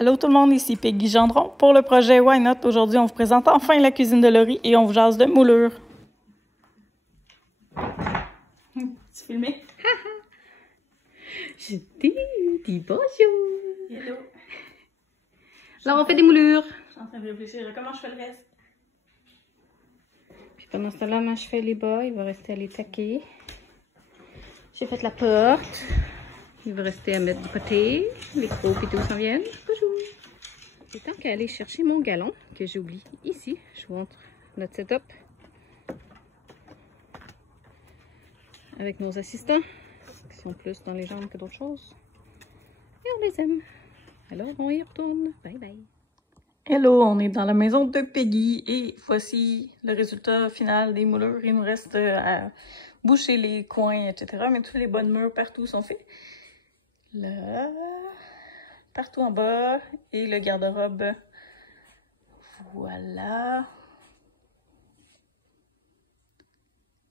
Allô tout le monde, ici Peggy Gendron. Pour le projet Why Not, aujourd'hui on vous présente enfin la cuisine de Laurie et on vous jase de moulure. Tu filmais? Je dis bonjour. Hello. Là, on fait des moulures. Je suis en train de réfléchir à comment je fais le reste. Puis pendant ce temps-là, moi, je fais les bas. Il va rester à les taquer. J'ai fait la porte. Il va rester à mettre du pâté. Les crocs et tout s'en viennent. Bonjour. Et tant qu'à aller chercher mon galon, que j'oublie ici, je vous montre notre setup. Avec nos assistants, qui sont plus dans les jambes que d'autres choses. Et on les aime. Alors, on y retourne. Bye bye. Hello, on est dans la maison de Peggy et voici le résultat final des moulures. Il nous reste à boucher les coins, etc. Mais tous les bas de murs partout sont faits. Là, partout en bas et le garde-robe. Voilà.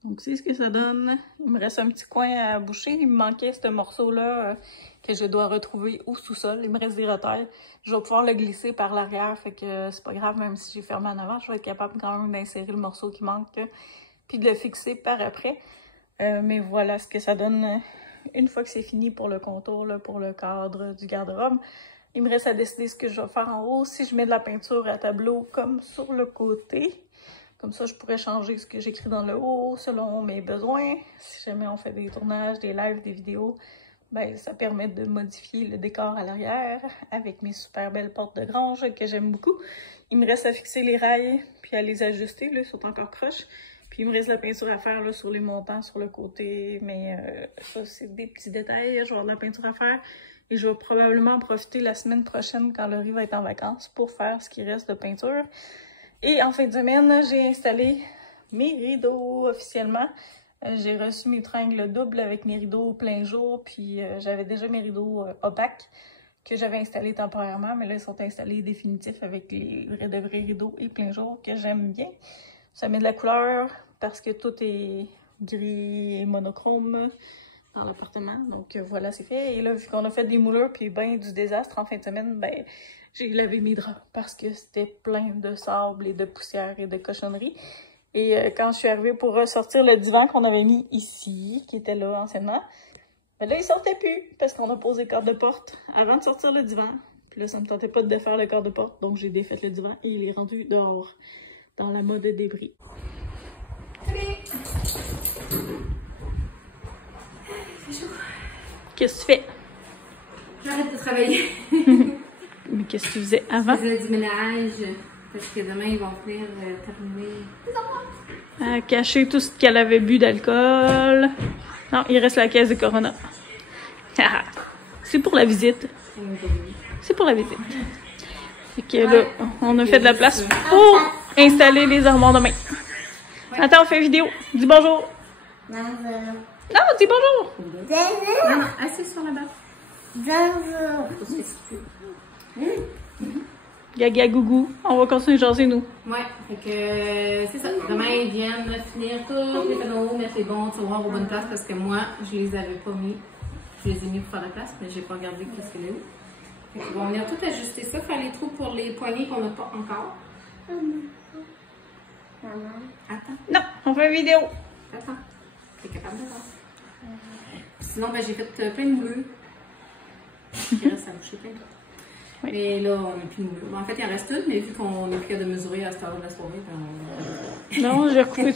Donc, c'est ce que ça donne. Il me reste un petit coin à boucher. Il me manquait ce morceau-là que je dois retrouver au sous-sol. Il me reste des retailles. Je vais pouvoir le glisser par l'arrière, fait que c'est pas grave, même si j'ai fermé en avant, je vais être capable quand même d'insérer le morceau qui manque, puis de le fixer par après. Mais voilà ce que ça donne une fois que c'est fini pour le contour, là, pour le cadre du garde-robe. Il me reste à décider ce que je vais faire en haut. Si je mets de la peinture à tableau comme sur le côté, comme ça je pourrais changer ce que j'écris dans le haut selon mes besoins. Si jamais on fait des tournages, des lives, des vidéos, ben, ça permet de modifier le décor à l'arrière avec mes super belles portes de grange que j'aime beaucoup. Il me reste à fixer les rails puis à les ajuster, là, ils sont encore croches. Puis il me reste la peinture à faire là, sur les montants, sur le côté, mais ça c'est des petits détails. Je vais avoir de la peinture à faire et je vais probablement en profiter la semaine prochaine quand Laurie va être en vacances pour faire ce qui reste de peinture. Et en fin de semaine, j'ai installé mes rideaux officiellement. J'ai reçu mes tringles doubles avec mes rideaux plein jour, puis j'avais déjà mes rideaux opaques que j'avais installés temporairement, mais là ils sont installés définitifs avec les vrais rideaux et plein jour que j'aime bien. Ça met de la couleur parce que tout est gris et monochrome dans l'appartement, donc voilà, c'est fait. Et là, vu qu'on a fait des moulures puis ben du désastre en fin de semaine, ben j'ai lavé mes draps parce que c'était plein de sable et de poussière et de cochonneries. Et quand je suis arrivée pour ressortir le divan qu'on avait mis ici, qui était là anciennement, ben là, il sortait plus parce qu'on a posé le cadre de porte avant de sortir le divan. Puis là, ça me tentait pas de défaire le cadre de porte, donc j'ai défait le divan et il est rendu dehors, dans la mode de débris. C'est chaud. Qu'est-ce que tu fais? J'arrête de travailler. Mais qu'est-ce que tu faisais avant? Je faisais du ménage parce que demain ils vont venir terminer. À cacher tout ce qu'elle avait bu d'alcool. Non, il reste la caisse de Corona. C'est pour la visite. C'est pour la visite. Fait que là, on a fait de la place pour installer les armoires de main. Attends, on fait vidéo. Dis bonjour. Bonjour. Non, dis bonjour. Bonjour. Non, assis sur la base. Bonjour. Gaga gougou. On va continuer de jaser, nous. Ouais, fait que c'est ça. Demain, ils viennent finir tous les panneaux, mettre les bons tiroirs aux bonnes places parce que moi, je les avais pas mis. Je les ai mis pour faire la place, mais j'ai pas regardé qu'est-ce qu'il y a eu. Fait qu'ils vont venir tout ajuster ça, faire les trous pour les poignées qu'on n'a pas encore. Maman. Attends, Non, on fait une vidéo. attends. T'es capable de voir. Sinon, ben, j'ai fait plein de moulures. Il reste à boucher plein d'autres. Oui. Mais là, on n'a plus de moulures. En fait, il en reste une, mais vu qu'on n'est plus capable de mesurer à cette heure de la soirée, ben, Non, j'ai recoupé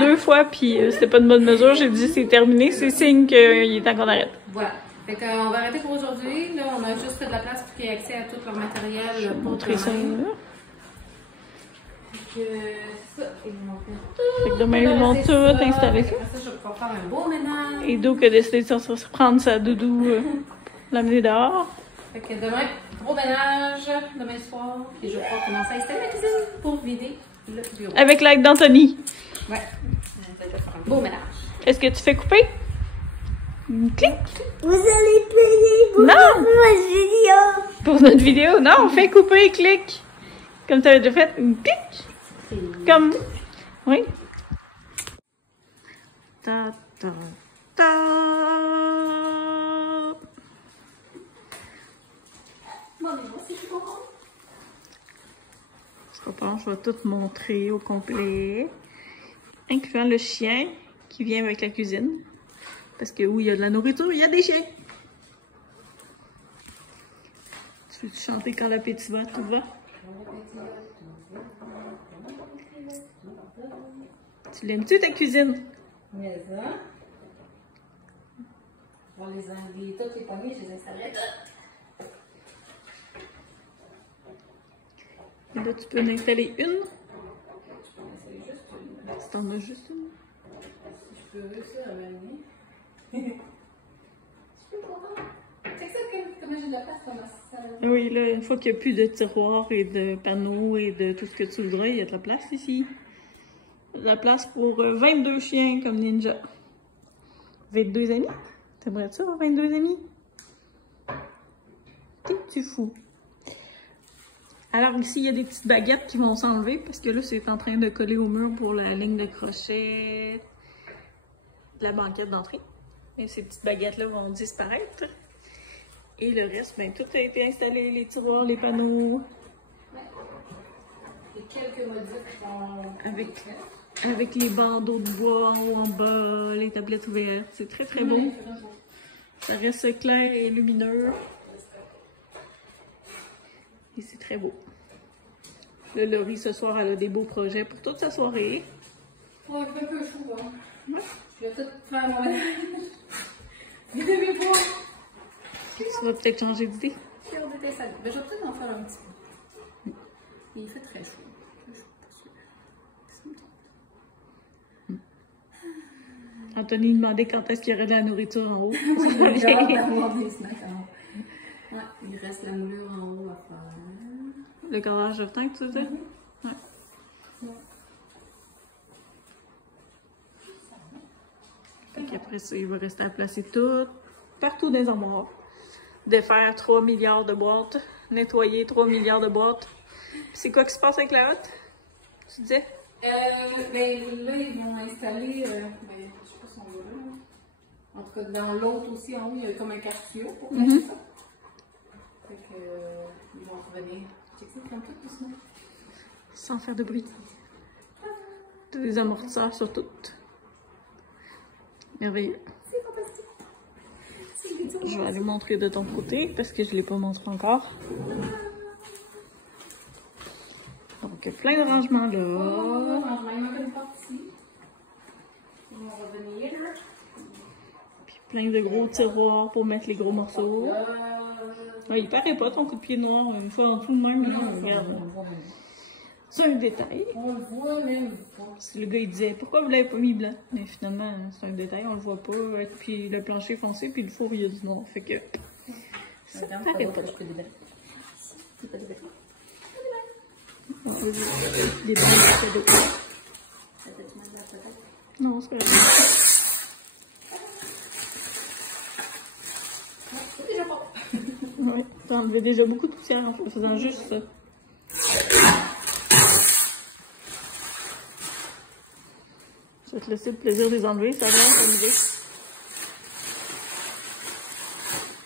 deux fois, puis c'était pas de bonne mesure. J'ai dit c'est terminé, c'est signe qu'il est temps qu'on arrête. voilà. Fait qu'on va arrêter pour aujourd'hui. Là, on a juste fait de la place pour qu'il y ait accès à tout leur matériel. Pour Montrer ça. demain. Là. Fait que ça, ils vont faire tout. Fait que demain, ils vont tout installer ça. Après ça, je vais pouvoir faire un beau ménage. Et Douk a décidé de sortir, prendre sa doudou, l'amener dehors. Fait que demain, gros ménage, demain soir. Et je vais pouvoir commencer à installer ma cuisine pour vider le bureau. Avec l'aide d'Anthony. Ouais. Je vais faire un beau ménage. Est-ce que tu fais couper? Clic! Vous allez payer pour Non! ma vidéo. Pour notre vidéo, non, fais couper, clic! Comme tu avais déjà fait, clic! Comme. Oui. Ta ta ta. Bon, mais moi, c'est tout bon. Pas peur, je vais tout montrer au complet. Incluant le chien qui vient avec la cuisine. Parce que où il y a de la nourriture, il y a des chiens. Tu veux chanter quand l'appétit va, tout va? Tu l'aimes-tu ta cuisine? Mais ça. On va les enlever toutes les poignées, je les installerai toutes. Et là, tu peux en installer une. Je peux en installer juste une. Si t'en as juste une. Si je peux réussir à m'amener. Je peux pas. C'est ça comment j'ai de la place dans ma salle. Oui, là, une fois qu'il n'y a plus de tiroirs et de panneaux et de tout ce que tu voudrais, il y a de la place ici. De la place pour 22 chiens comme Ninja. 22 amis? T'aimerais ça, 22 amis? T'es-tu fou? Alors ici, il y a des petites baguettes qui vont s'enlever parce que là, c'est en train de coller au mur pour la ligne de crochet de la banquette d'entrée. Et ces petites baguettes-là vont disparaître. Et le reste, ben, tout a été installé, les tiroirs, les panneaux. Et quelques modifs sont... Avec les bandeaux de bois en haut, en bas, les tablettes ouvertes. C'est très très beau. Ça reste clair et lumineux. Et c'est très beau. Là, Laurie, ce soir, elle a des beaux projets pour toute sa soirée. Ouais, il fait un peu chaud, hein. Ouais. Je vais tout faire mon ménage. Vider mes poids. Tu vas peut-être changer d'idée. Mais je vais peut-être en faire un petit peu. Et il fait très chaud. Anthony demandait quand est-ce qu'il y aurait de la nourriture en haut. J'ai hâte d'avoir des snacks en haut. Ouais, il reste la moulure en haut à faire. Le carrelage de temps que tu veux dire? Ouais. Fait qu'après ça, il va rester à placer tout, partout dans les armoires. Défaire 3 milliards de boîtes, nettoyer 3 milliards de boîtes. Puis c'est quoi qui se passe avec la hotte? Tu disais? Ben là, ils vont installer, ben, je sais pas si on va là. En tout cas, dans l'autre aussi, en haut, il y a comme un quartier pour faire ça. Fait que, ils vont revenir. Check ça, comme tout doucement. Sans faire de bruit. Des amortisseurs sur tout. Merveilleux. C'est fantastique. Je vais aller montrer de ton côté parce que je ne l'ai pas montré encore. Donc, plein de rangements là. Rangement, il manque une partie. Ils vont revenir. Puis plein de gros tiroirs pour mettre les gros morceaux. Ah, il paraît pas ton coup de pied noir une fois en dessous de même. Non, Regarde. C'est un détail. On le voit même pas. Parce que le gars il disait pourquoi vous l'avez pas mis blanc? Mais finalement, c'est un détail, on le voit pas. Puis le plancher foncé, puis le four il y a du noir. Fait que. Ça paraît pas. Des bandes de cadeaux. Non, c'est pas grave. Ouais, t'as enlevé déjà beaucoup de poussière en faisant juste ça. Je vais te laisser le plaisir de les enlever, ça va enlever.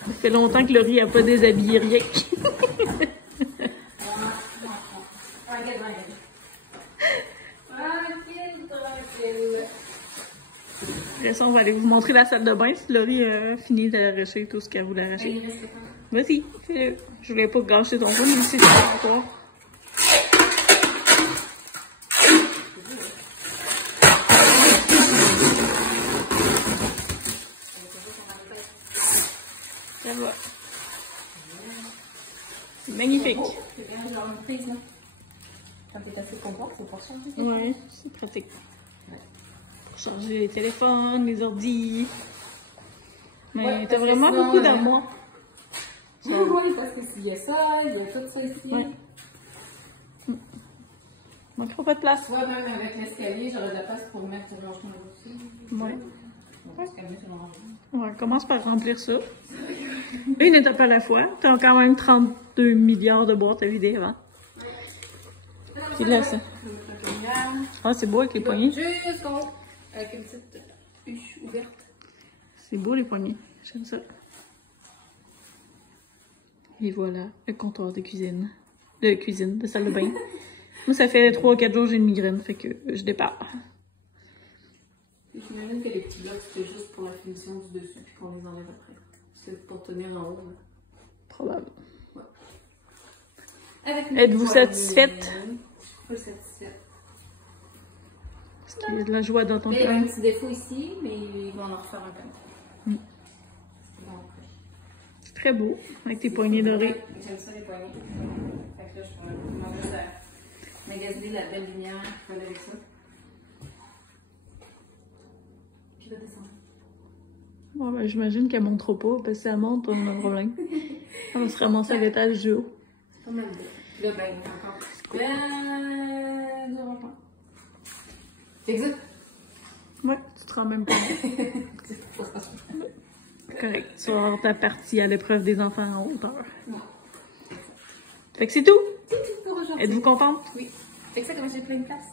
Ça fait longtemps que Laurie n'a pas déshabillé rien. Après ça, on va aller vous montrer la salle de bain si Laurie a fini d'arracher tout ce qu'elle voulait arracher. Vas-y, fais-le. Je voulais pas gâcher ton fun, mais c'est encore. Ça va. C'est magnifique. Quand t'es assez content, c'est pour changer. Ouais, c'est pratique. Pour charger les téléphones, les ordis. Mais Ouais, t'as vraiment sinon, beaucoup d'armoires. Oui, parce que s'il y a ça, il y a tout ça ici. Ouais. Manquera pas de place. Ouais, même avec l'escalier, j'aurais de la place pour mettre le rangement aussi. Ouais. On va se calmer sur le rangement. On commence par remplir ça. Une étape à la fois. T'as quand même 32 milliards de boîtes à vider avant. Puis là, ça. Ah, c'est beau avec les poignées. Jusqu'en haut, avec une petite huche ouverte. C'est beau les poignées. J'aime ça. Et voilà, le comptoir de cuisine. De cuisine, de salle de bain. Moi, ça fait 3-4 jours que j'ai une migraine, fait que je dépare. J'imagine que les petits blocs, c'était juste pour la finition du dessus, puis qu'on les enlève après. C'est pour tenir en haut. Là. Probable. Ouais. Êtes-vous satisfaite? Pas satisfaite. Est-ce qu'il y a de la joie dans ton Il y a cœur? un petit défaut ici, mais ils vont en refaire un peu. C'est très beau, avec tes poignées dorées. J'aime ça les poignées. Fait que là, je vais juste magasiner la belle lumière qui va avec ça. Puis je vais descendre. Bon, ben, j'imagine qu'elle ne montera pas, parce que si elle monte, on a un problème. Elle va se ramasser à l'étage du haut. C'est pas mal de. Puis là, ben, encore du rangement. T'exit? Ouais, tu te rends même pas. Correct. Tu vas avoir ta partie à l'épreuve des enfants en hauteur. Non. Fait que c'est tout. C'est tout pour aujourd'hui. Êtes-vous contente? Oui. Fait que ça, comme j'ai plein de place.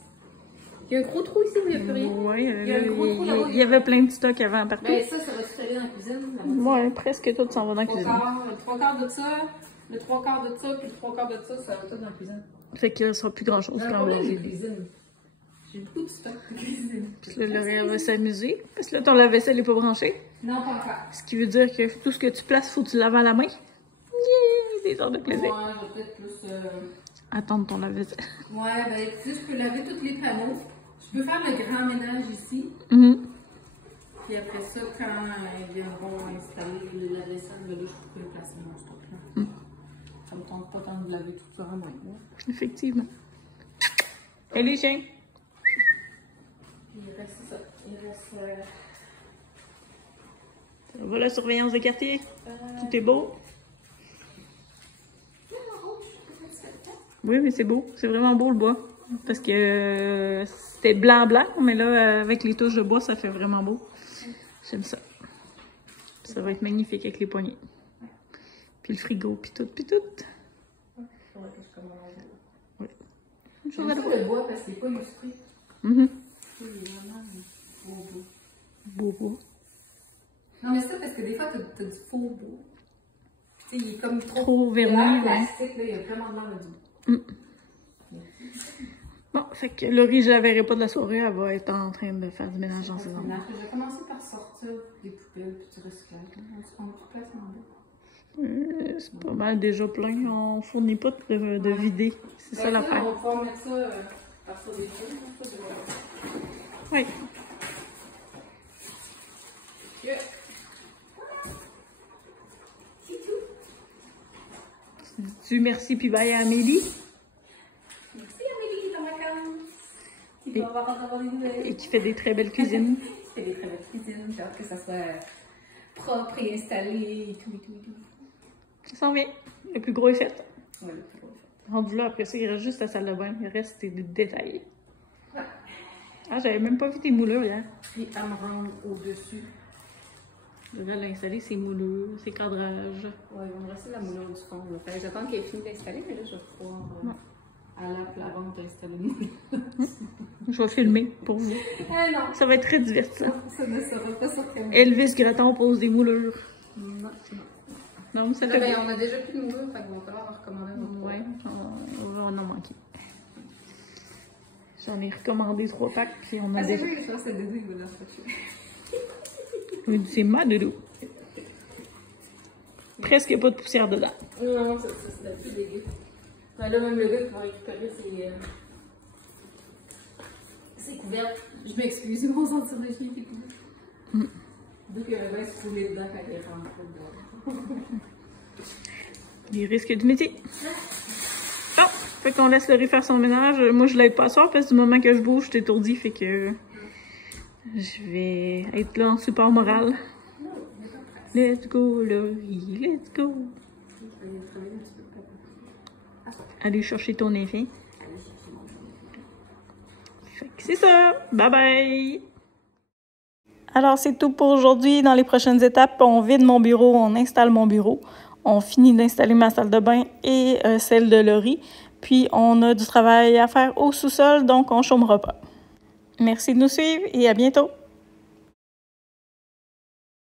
Il y a un gros trou ici où il n'y a plus rien. Ouais, Il y a un gros trou là-haut. il y avait plein de stock avant partout. Ben, ça va tout aller dans la cuisine. Ouais, presque tout s'en va dans la cuisine. Le 3/4 de ça, le 3/4 de ça, puis le 3/4 de ça, ça va tout dans la cuisine. Fait qu'il ne restera plus grand chose J'ai un quand on va problème de vider. cuisine. J'ai beaucoup de stock de cuisine. Puis là, L'Oréal va s'amuser. Parce que là, ton lave-vaisselle n'est pas branché. Non, pas encore. Ce qui veut dire que tout ce que tu places, faut que tu laves à la main. Yeah! Des heures de plaisir. Ouais, je vais peut-être plus. Attendre ton lave-vaisselle. Ouais, ben, tu sais, je peux laver tous les panneaux. Je peux faire le grand ménage ici. Puis après ça, quand ils viendront installer le lave-vaisselle, là, je peux le placer dans mon stock. Là. Ça me tente pas tant de laver tout ça en même temps. Effectivement. Et les chiens? Puis il reste ça. Il reste. Ça va la surveillance de quartier? Tout est beau? Oui, mais c'est beau. C'est vraiment beau le bois. Parce que c'était blanc-blanc, mais là, avec les touches de bois, ça fait vraiment beau. J'aime ça. Ça va être magnifique avec les poignées. Puis le frigo, puis tout, puis tout. Faudrait que je commande. Oui. J'aime ça le bois parce qu'il n'est pas illustré. Il est vraiment beau. Beau bois. Non, mais ça, parce que des fois, t'as du faux bois. Tu sais, il est comme Trop verni, Il a l'air ouais. plastique, là, il y a vraiment de l'air du bois. Bon, fait que Laurie, je la verrai pas de la soirée, elle va être en train de faire du ménage dans ses endroits. Je vais commencer par sortir des poubelles et du recyclage. On se prend toute place en bas. C'est pas mal déjà plein. On fournit pas de vider. C'est ça l'affaire. On va pouvoir mettre ça par sur des fils. Oui. Tu merci puis bye à Amélie. Merci Amélie, dans ma cam. Tu vas avoir des nouvelles. Et qui fait des très belles cuisines. Tu fais des très belles cuisines. J'ai hâte que ça soit propre et installé et tout. Ça s'en vient. Le plus gros est fait. Ouais, le plus gros fait. Rendu là, après ça, il reste juste la salle de bain. Le reste, c'est des détails. Ouais. Ah, j'avais même pas vu tes moulures hier. Puis à me rendre au-dessus. Je vais l'installer, ses moulures, ses cadrages. Ouais, il va me rester la moulure du fond. Là. Fait que j'attends qu'elle ait fini d'installer, mais là, je vais pouvoir à la plafond installer une moulure. Je vais filmer pour vous. Ah non! Ça va être très divertissant. Ça ne sera pas sur caméra. Elvis Gratton pose des moulures. Non. Non, mais ça Là, fait ben, beau. on a déjà plus de moulures, fait qu'il va falloir en recommander un autre. Ouais, on va en manquer. J'en ai recommandé 3 packs, puis on a Ah, c'est déjà... vrai, je pense que c'est Doudou qui va leur faire. C'est ma doudou. Presque pas de poussière dedans. Non, ça c'est la plus dégueu. Ouais, là, même le gars qui va récupérer ses couvertes. Je m'excuse, ils vont sentir le chien qui est couvert. Donc, il y avait bien se fouler dedans quand il est rentré. Les risques du métier. Bon, fait qu'on laisse Laurie faire son ménage. Moi, je l'aide pas à soir parce que du moment que je bouge, je suis étourdie, fait que je vais être là en support moral. Let's go, Laurie, let's go. Allez chercher ton enfant. Fait que c'est ça. Bye bye. Alors, c'est tout pour aujourd'hui. Dans les prochaines étapes, on vide mon bureau, on installe mon bureau. On finit d'installer ma salle de bain et celle de Laurie. Puis, on a du travail à faire au sous-sol, donc on ne chômera pas. Merci de nous suivre et à bientôt.